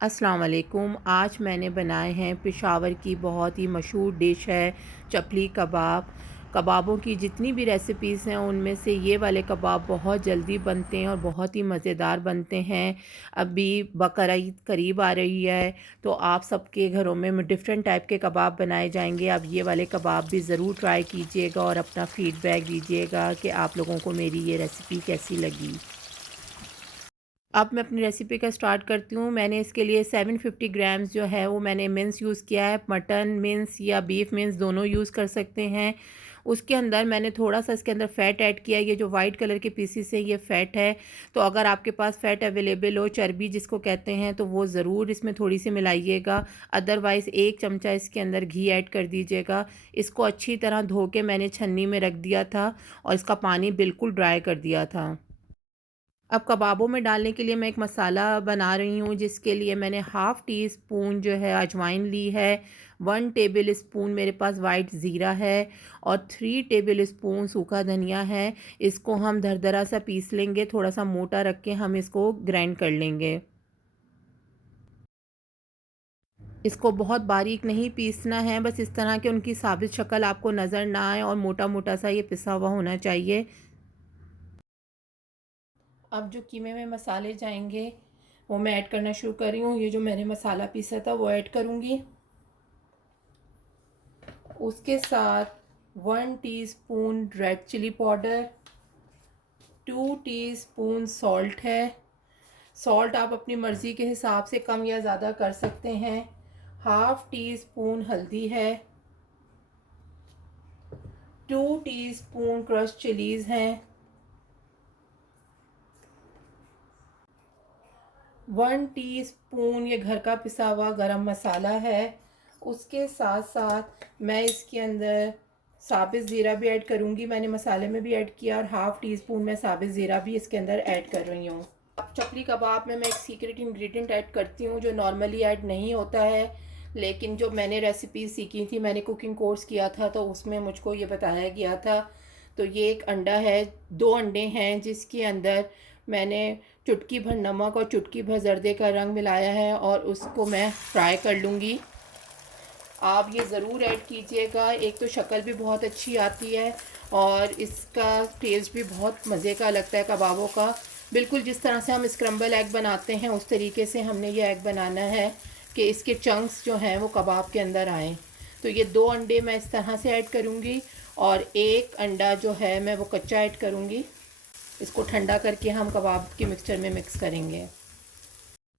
अस्सलाम वालेकुम। आज मैंने बनाए हैं पेशावर की बहुत ही मशहूर डिश है चपली कबाब। कबाबों की जितनी भी रेसिपीज़ हैं उनमें से ये वाले कबाब बहुत जल्दी बनते हैं और बहुत ही मज़ेदार बनते हैं। अभी बकरा ईद करीब आ रही है तो आप सबके घरों में डिफ़रेंट टाइप के कबाब बनाए जाएंगे। आप ये वाले कबाब भी ज़रूर ट्राई कीजिएगा और अपना फ़ीडबैक दीजिएगा कि आप लोगों को मेरी ये रेसिपी कैसी लगी। अब मैं अपनी रेसिपी का स्टार्ट करती हूँ। मैंने इसके लिए 750 ग्राम्स जो है वो मैंने मिन्स यूज़ किया है। मटन मिन्स या बीफ मिन्स दोनों यूज़ कर सकते हैं। उसके अंदर मैंने थोड़ा-सा इसके अंदर फ़ैट ऐड किया है। ये जो वाइट कलर के पीसेस हैं ये फ़ैट है। तो अगर आपके पास फ़ैट अवेलेबल हो, चर्बी जिसको कहते हैं, तो वो ज़रूर इसमें थोड़ी-सी मिलाइएगा। अदरवाइज़ 1 चमचा इसके अंदर घी ऐड कर दीजिएगा। इसको अच्छी तरह धो के मैंने छन्नी में रख दिया था और इसका पानी बिल्कुल ड्राई कर दिया था। अब कबाबों में डालने के लिए मैं एक मसाला बना रही हूँ, जिसके लिए मैंने हाफ़ टी स्पून जो है अजवाइन ली है, 1 टेबल स्पून मेरे पास वाइट ज़ीरा है और 3 टेबल स्पून सूखा धनिया है। इसको हम दरदरा सा पीस लेंगे, थोड़ा सा मोटा रख के हम इसको ग्राइंड कर लेंगे। इसको बहुत बारीक नहीं पीसना है, बस इस तरह के उनकी साबित शक्ल आपको नज़र ना आए और मोटा मोटा सा ये पिसा हुआ होना चाहिए। अब जो कीमे में मसाले जाएंगे वो मैं ऐड करना शुरू कर रही हूँ। ये जो मैंने मसाला पीसा था वो ऐड करूँगी। उसके साथ 1 teaspoon red chilli powder, 2 teaspoon salt है। सॉल्ट आप अपनी मर्ज़ी के हिसाब से कम या ज़्यादा कर सकते हैं। हाफ़ टी स्पून हल्दी है, 2 टीस्पून क्रश चिलीज़ हैं, 1 टीस्पून ये घर का पिसा हुआ गरम मसाला है। उसके साथ साथ मैं इसके अंदर साबित ज़ीरा भी ऐड करूँगी। मैंने मसाले में भी ऐड किया और हाफ़ टी स्पून मैं साबित ज़ीरा भी इसके अंदर ऐड कर रही हूँ। चपली कबाब में मैं एक सीक्रेट इंग्रेडिएंट ऐड करती हूँ जो नॉर्मली ऐड नहीं होता है, लेकिन जो मैंने रेसिपी सीखी थी, मैंने कुकिंग कोर्स किया था तो उसमें मुझको ये बताया गया था। तो ये एक अंडा है, 2 अंडे हैं जिसके अंदर मैंने चुटकी भर नमक और चुटकी भर जर्दे का रंग मिलाया है और उसको मैं फ्राई कर लूँगी। आप ये ज़रूर ऐड कीजिएगा। एक तो शक्ल भी बहुत अच्छी आती है और इसका टेस्ट भी बहुत मज़े का लगता है कबाबों का। बिल्कुल जिस तरह से हम स्क्रम्बल एग बनाते हैं उस तरीके से हमने ये एग बनाना है कि इसके चंक्स जो हैं वो कबाब के अंदर आएँ। तो ये 2 अंडे मैं इस तरह से ऐड करूँगी और 1 अंडा जो है मैं वो कच्चा ऐड करूँगी। इसको ठंडा करके हम कबाब के मिक्सचर में मिक्स करेंगे।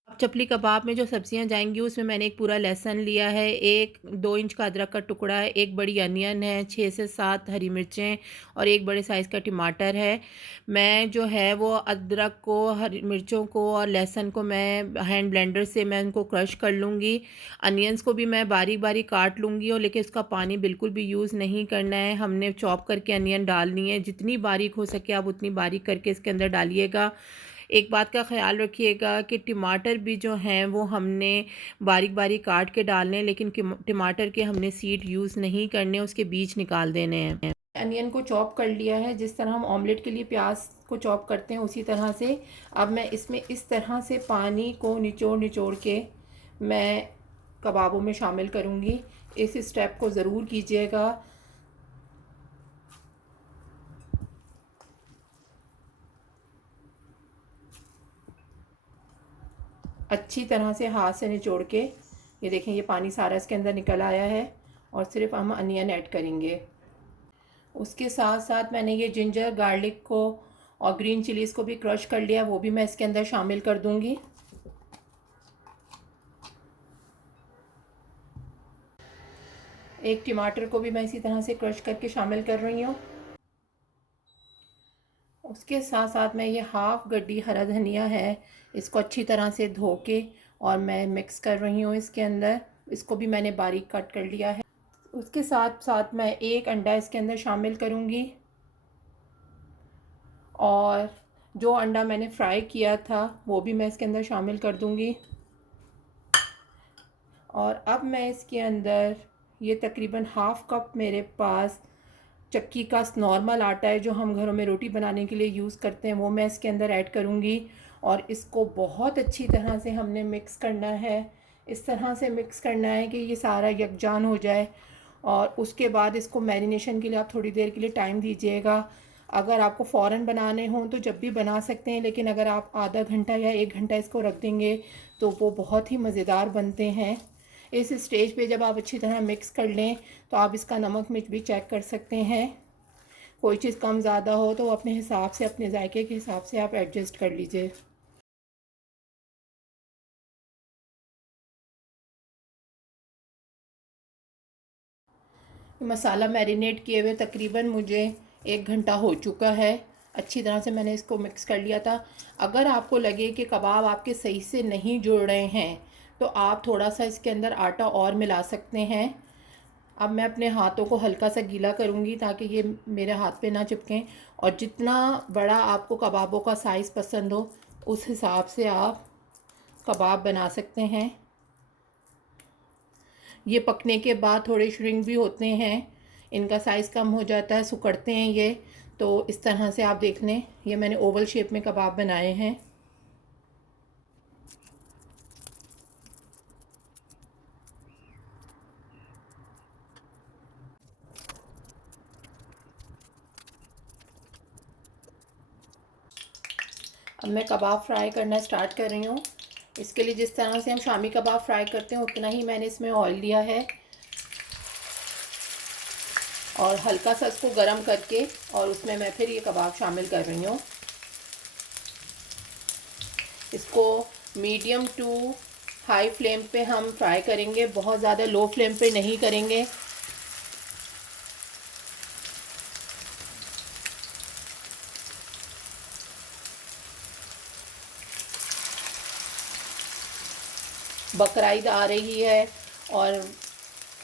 अब चपली कबाब में जो सब्जियां जाएंगी उसमें मैंने एक पूरा लहसुन लिया है, एक 2 इंच का अदरक का टुकड़ा है, एक बड़ी अनियन है, 6 से 7 हरी मिर्चें और एक बड़े साइज़ का टमाटर है। मैं जो है वो अदरक को, हरी मिर्चों को और लहसुन को मैं हैंड ब्लेंडर से मैं उनको क्रश कर लूँगी। अनियंस को भी मैं बारीक बारीक काट लूँगी और लेकिन उसका पानी बिल्कुल भी यूज़ नहीं करना है। हमने चॉप करके अनियन डालनी है, जितनी बारीक हो सके आप उतनी बारीक करके इसके अंदर डालिएगा। एक बात का ख़्याल रखिएगा कि टमाटर भी जो हैं वो हमने बारीक बारीक काट के डालने हैं, लेकिन टमाटर के हमने सीड यूज़ नहीं करने, उसके बीज निकाल देने हैं। अनियन को चॉप कर लिया है, जिस तरह हम ऑमलेट के लिए प्याज को चॉप करते हैं उसी तरह से। अब मैं इसमें इस तरह से पानी को निचोड़ निचोड़ के मैं कबाबों में शामिल करूँगी। इस स्टेप को ज़रूर कीजिएगा। अच्छी तरह से हाथ से निचोड़ के, ये देखें ये पानी सारा इसके अंदर निकल आया है और सिर्फ हम अनियन ऐड करेंगे। उसके साथ साथ मैंने ये जिंजर गार्लिक को और ग्रीन चिलीज़ को भी क्रश कर लिया, वो भी मैं इसके अंदर शामिल कर दूंगी। एक टमाटर को भी मैं इसी तरह से क्रश करके शामिल कर रही हूँ। उसके साथ साथ मैं ये हाफ़ गड्डी हरा धनिया है, इसको अच्छी तरह से धो के और मैं मिक्स कर रही हूँ इसके अंदर। इसको भी मैंने बारीक कट कर लिया है। उसके साथ साथ मैं एक अंडा इसके अंदर शामिल करूँगी और जो अंडा मैंने फ्राई किया था वो भी मैं इसके अंदर शामिल कर दूँगी। और अब मैं इसके अंदर ये तकरीबन हाफ़ कप मेरे पास चक्की का नॉर्मल आटा है जो हम घरों में रोटी बनाने के लिए यूज़ करते हैं, वो मैं इसके अंदर ऐड करूँगी और इसको बहुत अच्छी तरह से हमने मिक्स करना है। इस तरह से मिक्स करना है कि ये सारा यकजान हो जाए। और उसके बाद इसको मैरिनेशन के लिए आप थोड़ी देर के लिए टाइम दीजिएगा। अगर आपको फ़ौरन बनाने हों तो जब भी बना सकते हैं, लेकिन अगर आप आधा घंटा या 1 घंटा इसको रख देंगे तो वो बहुत ही मज़ेदार बनते हैं। इस स्टेज पे जब आप अच्छी तरह मिक्स कर लें तो आप इसका नमक मिर्च भी चेक कर सकते हैं। कोई चीज़ कम ज़्यादा हो तो अपने हिसाब से, अपने जायके के हिसाब से आप एडजस्ट कर लीजिए। मसाला मैरिनेट किए हुए तकरीबन मुझे 1 घंटा हो चुका है। अच्छी तरह से मैंने इसको मिक्स कर लिया था। अगर आपको लगे कि कबाब आपके सही से नहीं जुड़ रहे हैं तो आप थोड़ा सा इसके अंदर आटा और मिला सकते हैं। अब मैं अपने हाथों को हल्का सा गीला करूँगी ताकि ये मेरे हाथ पे ना चिपकें। और जितना बड़ा आपको कबाबों का साइज़ पसंद हो उस हिसाब से आप कबाब बना सकते हैं। ये पकने के बाद थोड़े श्रिंक भी होते हैं, इनका साइज़ कम हो जाता है, सिकुड़ते हैं ये। तो इस तरह से आप देख लें, ये मैंने ओवल शेप में कबाब बनाए हैं। अब मैं कबाब फ्राई करना स्टार्ट कर रही हूँ। इसके लिए जिस तरह से हम शामी कबाब फ्राई करते हैं उतना ही मैंने इसमें ऑयल लिया है और हल्का सा इसको गर्म करके और उसमें मैं फिर ये कबाब शामिल कर रही हूँ। इसको मीडियम टू हाई फ्लेम पे हम फ्राई करेंगे, बहुत ज़्यादा लो फ्लेम पे नहीं करेंगे। बकरीद आ रही है और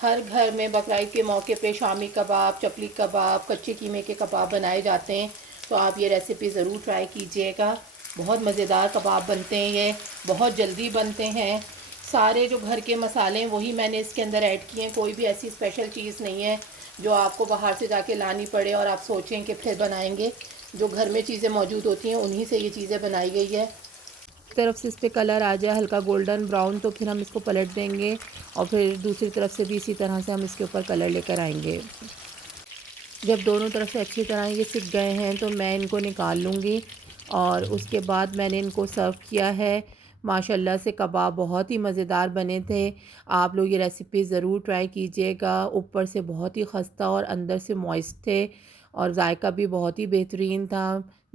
हर घर में बकरीद के मौके पे शामी कबाब, चपली कबाब, कच्चे कीमे के कबाब बनाए जाते हैं। तो आप ये रेसिपी ज़रूर ट्राई कीजिएगा। बहुत मज़ेदार कबाब बनते हैं, ये बहुत जल्दी बनते हैं। सारे जो घर के मसाले हैं वही मैंने इसके अंदर ऐड किए हैं। कोई भी ऐसी स्पेशल चीज़ नहीं है जो आपको बाहर से जाके लानी पड़े और आप सोचें कि फिर बनाएंगे। जो घर में चीज़ें मौजूद होती हैं उन्हीं से ये चीज़ें बनाई गई है। तरफ से इस पे कलर आ जाए हल्का गोल्डन ब्राउन तो फिर हम इसको पलट देंगे और फिर दूसरी तरफ से भी इसी तरह से हम इसके ऊपर कलर लेकर आएंगे। जब दोनों तरफ से अच्छी तरह ये सिक गए हैं तो मैं इनको निकाल लूँगी और उसके बाद मैंने इनको सर्व किया है। माशाल्लाह से कबाब बहुत ही मज़ेदार बने थे। आप लोग ये रेसिपी ज़रूर ट्राई कीजिएगा। ऊपर से बहुत ही खस्ता और अंदर से मॉइस्ट थे और जायका भी बहुत ही बेहतरीन था।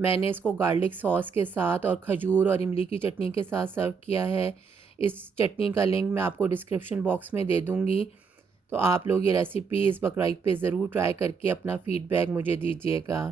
मैंने इसको गार्लिक सॉस के साथ और खजूर और इमली की चटनी के साथ सर्व किया है। इस चटनी का लिंक मैं आपको डिस्क्रिप्शन बॉक्स में दे दूँगी। तो आप लोग ये रेसिपी इस बकरीद पे ज़रूर ट्राई करके अपना फ़ीडबैक मुझे दीजिएगा।